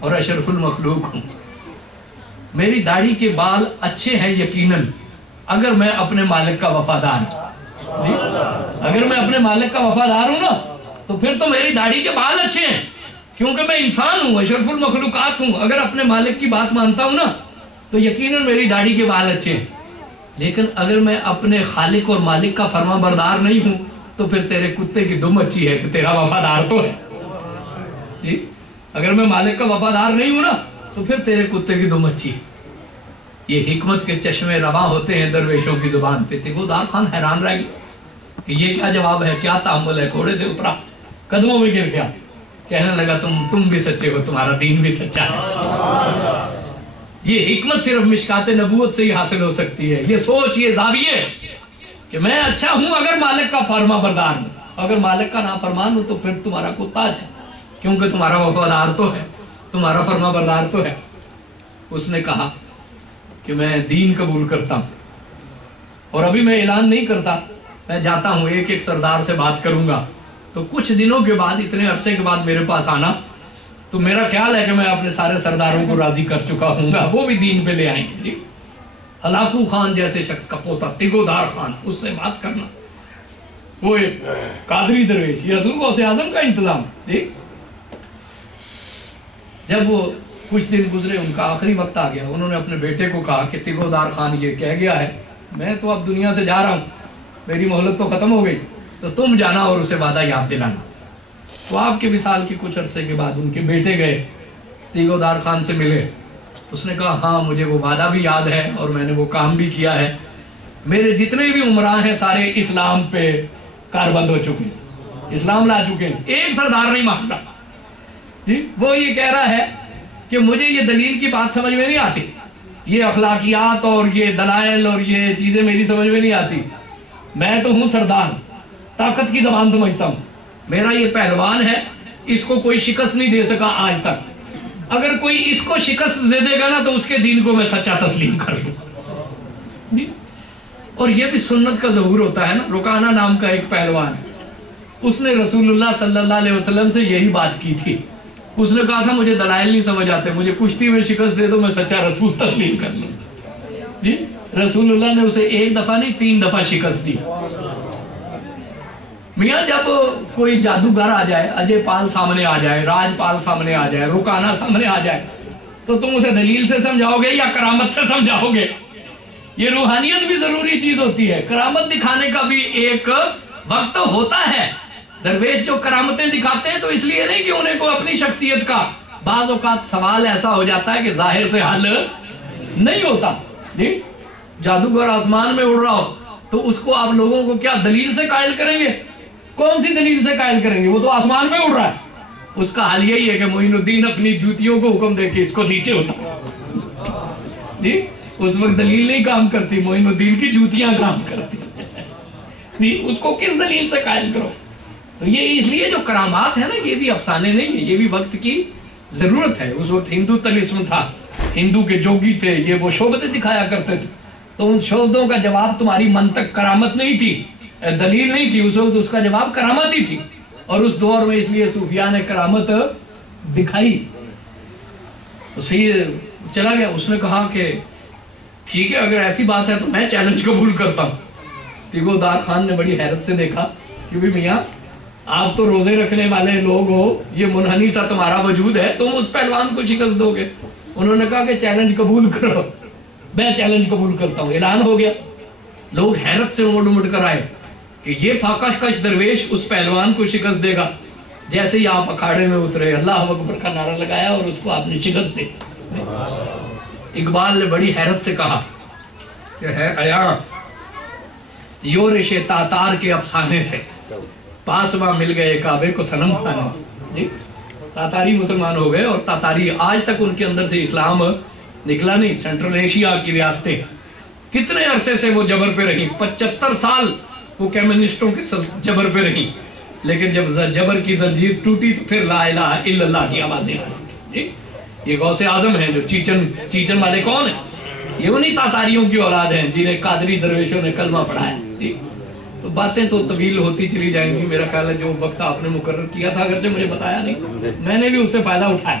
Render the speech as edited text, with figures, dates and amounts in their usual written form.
اور اشرف المخلوق ہوں. میری داڑھی کے بال اچھے ہیں یقیناً اگر میں اپنے مالک کا وفادار ہوں. اگر میں اپنے مالک کا وفادار ہوں نا تو پھر تو میری داڑھی کے بال اچھے ہیں، کیونکہ میں انسان ہوں، اشرف المخلوقات ہوں. اگر اپنے مالک کی بات مانتا ہوں نا تو یقیناً میری داڑھی کے بال اچھے ہیں. لیکن اگر میں اپنے خالق اور مالک کا فرما بردار نہیں ہوں تو پھر تیرے کتے کی دم اچھی ہے کہ تیرا وفادار تو ہے. جی اگر میں مالک کا وفادار نہیں ہوں نا تو پھر تیرے کتے کی دم اچھی ہے. یہ حکمت کے چشمے رواں ہوتے ہیں درویشوں کی زبان پہ. تیغودار خان حیران رہ گیا کہ یہ کیا جواب ہے، کیا تعامل ہے. گھوڑے سے اترا، قدموں میں گر گیا، کہنے لگا تم بھی سچے ہو، تمہارا دین بھی سچا ہے. یہ حکمت صرف مشکات نبوت سے ہی حاصل ہو سکتی ہے. یہ سوچ، یہ زاویے کہ میں اچھا ہوں اگر مالک کا فرما بردار ہوں، اگر مالک کا نافرمان ہوں تو پھر تمہارا کتا اچھا، کیونکہ تمہارا وفادار تو ہے، تمہارا فرما بردار تو ہے. اس نے کہا کہ میں دین قبول کرتا ہوں اور ابھی میں اعلان نہیں کرتا، میں جاتا ہوں ایک ایک سردار سے بات کروں گا، تو کچھ دنوں کے بعد، اتنے عرصے کے بعد میرے پاس آنا تو میرا خیال ہے کہ میں اپنے سارے سرداروں کو راضی کر چکا ہوں گا، وہ بھی دین پہ لے آئیں گے. جی ہلاکو خان جیسے شخص کا پوتا تیغودار خان، اس سے بات کرنا، وہ ایک قادری درویش، یہ حضور غوث اعظم کا انتظام. جی جب وہ کچھ دن گزرے، ان کا آخری وقت آ گیا، انہوں نے اپنے بیٹے کو کہا کہ تیغودار خان یہ کہہ گیا ہے، میں تو اب دنیا سے جا رہا ہوں، میری مہلت تو ختم ہو گئی، تو تم جانا اور اسے وعدہ یاد دلانا. تو آپ کے وصال کے کچھ عرصے کے بعد ان کے بیٹے گئے، تیغودار خان سے ملے. اس نے کہا ہاں مجھے وہ وعدہ بھی یاد ہے اور میں نے وہ کام بھی کیا ہے. میرے جتنے بھی عمراء ہیں سارے اسلام پہ کاربند ہو چکے ہیں، اسلام لا چکے ہیں، ایک سردار نہیں مان رہا. جی وہ یہ کہہ رہا ہے کہ مجھے یہ دلیل کی بات سمجھ میں نہیں آتی، یہ اخلاقیات اور یہ دلائل اور یہ چیزیں میری سمجھ میں نہیں آتی. میں تو ہوں سردار، طاقت کی زبان سمجھتا ہوں. میرا یہ پہلوان ہے، اس کو کوئی شکست نہیں دے سکا آج تک. اگر کوئی اس کو شکست دے دے گا نا تو اس کے دین کو میں سچا تسلیم کر لوں. اور یہ بھی سنت کا ظہور ہوتا ہے نا. رکانہ نام کا ایک پہلوان، اس نے رسول اللہ صلی اللہ علیہ وسلم سے یہی بات کی تھی. اس نے کہا تھا مجھے دلائل نہیں سمجھ آتے، مجھے کشتی میں شکست دے دو، میں سچا رسول تسلیم کر لوں. جی رسول اللہ نے اسے ایک دفعہ نہیں 3 دفعہ شکست دی. میاں جب کوئی جادوگر آ جائے، اجے پال سامنے آ جائے، راج پال سامنے آ جائے، رکانہ سامنے آ جائے، تو تم اسے دلیل سے سمجھاؤ گے یا کرامت سے سمجھاؤ گے؟ یہ روحانیت بھی ضروری چیز ہوتی ہے. کرامت دکھانے کا بھی ایک وقت ہوتا ہے. درویش جو کرامتیں دکھاتے ہیں تو اس لیے نہیں کہ انہیں کو اپنی شخصیت کا، بعض اوقات سوال ایسا ہو جاتا ہے کہ ظاہر سے حل نہیں ہوتا. جی جادوگر آسمان میں اڑ رہا ہو تو اس کو آپ لوگوں کو کیا دلیل سے قائل کریں گے؟ کون سی دلیل سے قائل کریں گے؟ وہ تو آسمان میں اڑ رہا ہے. اس کا حل یہی ہے کہ معین الدین اپنی جوتیوں کو حکم دے کے اس کو نیچے اتارو. جی اس وقت دلیل نہیں کام کرتی، معین الدین کی جوتیاں کام کرتی. اس کو کس دلیل سے قائل کرو؟ تو یہ اس لیے جو کرامات ہے نا، یہ بھی افسانے نہیں ہیں، یہ بھی وقت کی ضرورت ہے. اس وقت ہندو طلسم تھا، ہندو کے جوگی تھے، یہ وہ شعبتیں دکھایا کرتے تھے. تو ان شعبتوں کا جواب تمہاری منطق کرامت نہیں تھی، دلیل نہیں تھی، اس وقت اس کا جواب کرامت ہی تھی. اور اس دور میں اس لیے صوفیاء نے کرامت دکھائی. تو صحیح چلا گیا. اس نے کہا کہ ٹھیک ہے اگر ایسی بات ہے تو میں چیلنج قبول کرتا ہوں. تیغودار خان نے بڑی حیرت سے دیکھا کہ بھی میاں آپ تو روزے رکھنے والے لوگ ہو، یہ منحنی سا تمہارا وجود ہے، تم اس پہلوان کو شکست دو گے؟ انہوں نے کہا کہ چیلنج قبول کرو. میں چیلنج قبول کرتا ہوں. اعلان ہو گیا. لوگ حیرت سے امڑ امڑ کر آئے کہ یہ فاقہ کش درویش اس پہلوان کو شکست دے گا. جیسے ہی آپ اکھاڑے میں اترے، اللہ اکبر کا نعرہ لگایا اور اس کو آپ نے شکست دی. اقبال نے بڑی حیرت سے کہا کہ ہے عیاں یورش تاتار کے افسانے سے پاسواں مل گئے کعبے کو صنم خانے سے. جی تاتاری مسلمان ہو گئے اور تاتاری آج تک ان کے اندر سے اسلام نکلا نہیں. سینٹرل ایشیا کی ریاستیں کتنے عرصے سے وہ جبر پہ رہیں، 75 سال وہ کمیونسٹوں کے جبر پہ رہیں. لیکن جب جبر کی زنجیر ٹوٹی تو پھر لا الہ الا اللہ کی آوازیں آئی. یہ غوث اعظم ہیں جو چیچن والے کون ہیں؟ یہ انہی تاتاریوں کی اولاد ہیں جنہیں قادری درویشوں نے کلمہ پڑھایا. تو باتیں تو طویل ہوتی چلی جائیں گی. میرا خیال ہے جو وقت آپ نے مقرر کیا تھا، اگرچہ مجھے بتایا نہیں، میں نے بھی اس سے فائدہ اٹھایا.